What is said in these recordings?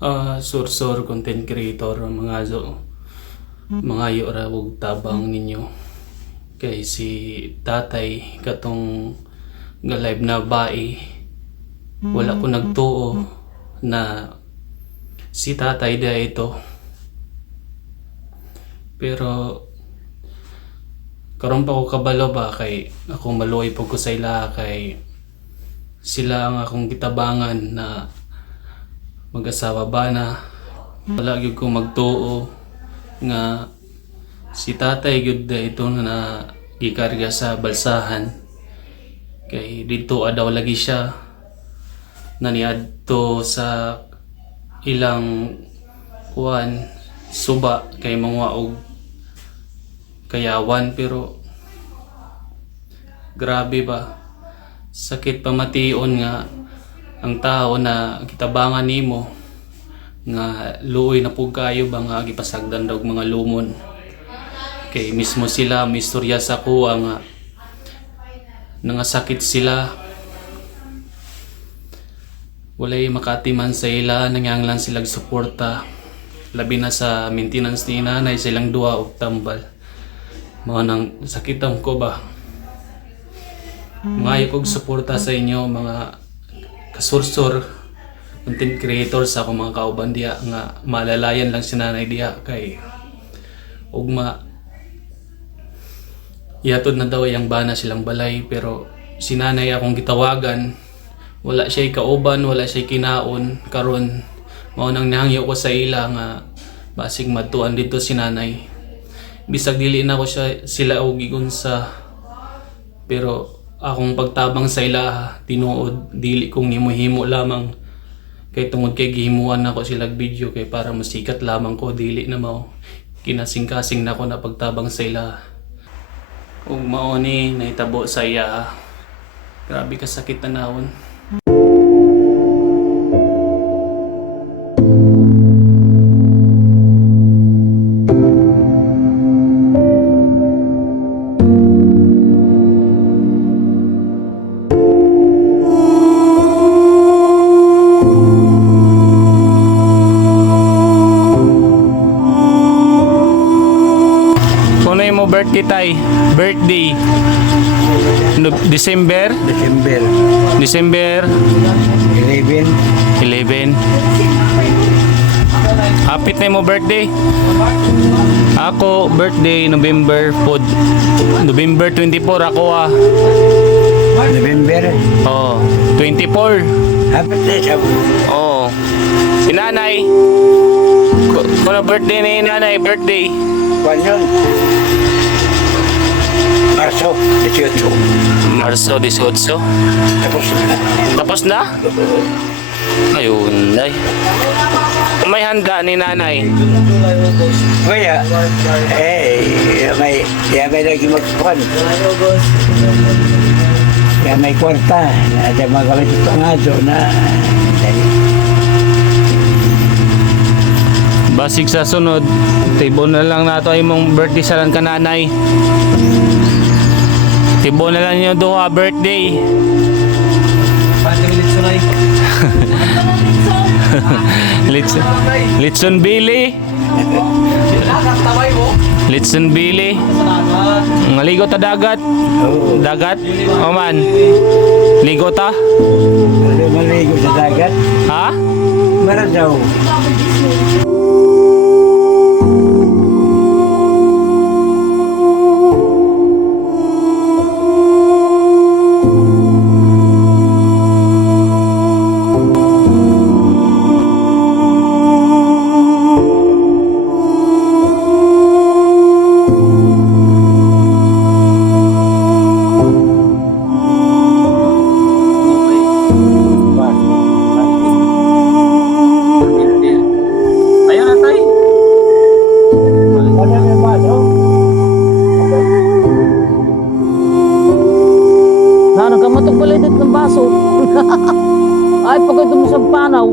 ah sursur content creator mga zo. Mga yo ra og tabang ninyo. Kay si tatay katong nga live na bae wala ko nagtuo na si tatay da ito. Pero karon pa ko kabalo ba kay ako maluoy pag ko sa ila kay sila ang akong gitabangan na mag-asawa ba na? Wala gyud ko magtuo nga si tatay gyud da ito na gikarga sa balsahan. Kay dito daw lagi siya naniadto sa ilang kuan suba kay mga og kayawan. Pero grabe ba? Sakit pamation nga ang tao na kitabangan nimo nga luoy na pug kayo ba nga gipasagdan daw mga lumon. Kay mismo sila mistorya sa kuha nga nangasakit sila. Walay makatiman sa ila nanganglan silag suporta. Labi na sa maintenance ni nanay silang duha og tambal. Mao nang sakitam ko ba? Mga kog suporta sa inyo mga kasursor content creator sa akong mga kauban diya nga malalayan lang si nanay diya kay ugma Ihatod na daw yung bana silang balay pero si nanay akong gitawagan. Wala siya kauban wala siya kinaon karon mao nang nahangyo ko sa ila nga basig matuan dito si nanay. Bisag dili na ko siya sila og giunsa pero akong pagtabang sa ila tinuod dili kong himo-himo lamang. Kay tungod kay gihimuan nako sila video kay para masikat lamang ko dili na mao. Kinasing-kasing nako na pagtabang sa ila. Ug mao ni nahitabo sa iya. Grabe ka sakit na naon Kuno mo birthday tay? Birthday. December? December December 11, 11. Hapit na mo birthday? Ako, birthday, November 4. November 24 ako ah. November, Oh, 24. happy day sa Oh. Si nanay. Ku- Kuno birthday ni nanay, birthday. Kwan yun. Marso, 18. Marso 18. Tapos na. Tapos na? Ayun, ay. May handa ni nanay. Kaya, eh, may, ya may lagi magkuhan. Ya may kwarta, ada mga kamay sa pangado na, dali. Basig sa sunod, tibo na lang nato ay mong birthday sa lang kananay. Tibo na lang yung duha birthday. Litson, Litson Billy. Litson Billy. Ngaligo ta dagat. Dagat. O man. Ligo ta. maligo sa dagat. Ha? Meron daw. Ito ng baso. Ay, pagod mo sa panaw.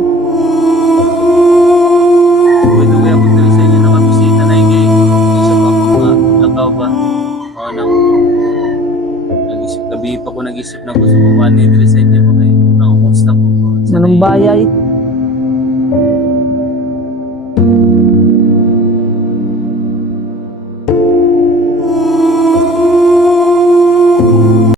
Pwede ko yung punta sa inyo nakabisita na yung gay. Isa pa nga, lakaw ba? O nang nag-isip, gabi pa ko nag-isip na gusto ko mani dili sa inyo ko kay nangumusta ko. Manong bayay.